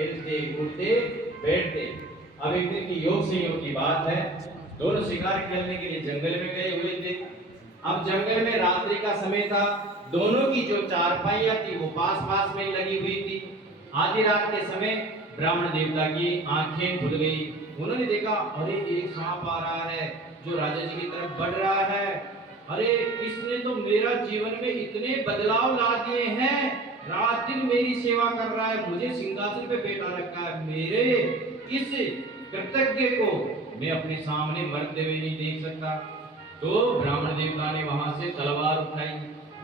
खेलते कूदते बैठते। अब एक दिन की योग संयोग की बात है, दोनों शिकार खेलने के लिए जंगल में गए हुए थे। अब जंगल में रात्रि का समय था, दोनों की जो चारपाइयां थी वो पास पास में लगी हुई थी। आधी रात के समय ब्राह्मण देवता की आंखें खुल गई। उन्होंने देखा, अरे एक सांप आ रहा है जो राजा जी की तरफ बढ़ रहा है। अरे इसने तो मेरा जीवन में इतने बदलाव ला दिए हैं, रात दिन मेरी सेवा कर रहा है, मुझे सिंहासन पे बैठा रखा है। मेरे इस कृतज्ञ को मैं अपने सामने मरते हुए नहीं देख सकता। तो ब्राह्मण देवता ने वहां से तलवार उठाई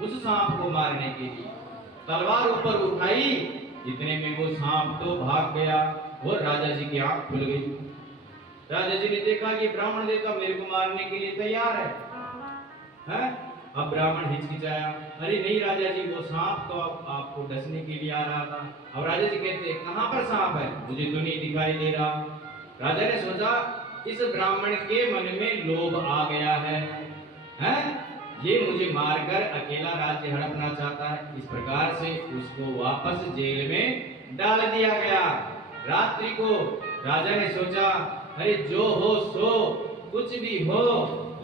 उस सांप को मारने के लिए। तलवार ऊपर उठाई, इतने में वो सांप तो भाग गया और राजा जी की आंख खुल गई। राजा जी ने देखा कि ब्राह्मण देवता मेरे को मारने के लिए तैयार है? अब ब्राह्मण हिचकिचाया, अरे नहीं राजा जी, वो सांप तो आपको डसने के लिए आ रहा था। अब राजा जी कहते, कहां पर सांप है? मुझे तो नहीं दिखाई दे रहा। राजा ने सोचा, इस ब्राह्मण के मन में लोभ आ गया है? ये मुझे मारकर अकेला राज्य हड़पना चाहता है। इस प्रकार से उसको वापस जेल में डाल दिया गया। रात्रि को राजा ने सोचा, अरे जो हो सो, कुछ भी हो,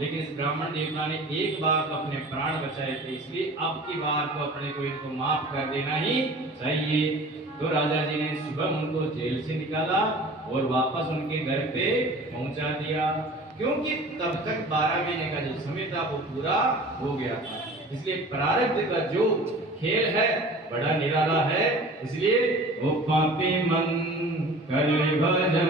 लेकिन इस ब्राह्मण देवता ने एक बार तो अपने प्राण बचाए थे, इसलिए अब की बार तो अपने को इनको माफ कर देना ही चाहिए। तो राजा जी ने सुबह उनको जेल से निकाला और वापस उनके घर पे पहुंचा दिया, क्योंकि तब तक 12 महीने का जो समय था वो पूरा हो गया था। इसलिए प्रारब्ध का जो खेल है बड़ा निराला है। इसलिए वो पापी मन कर ले भजन।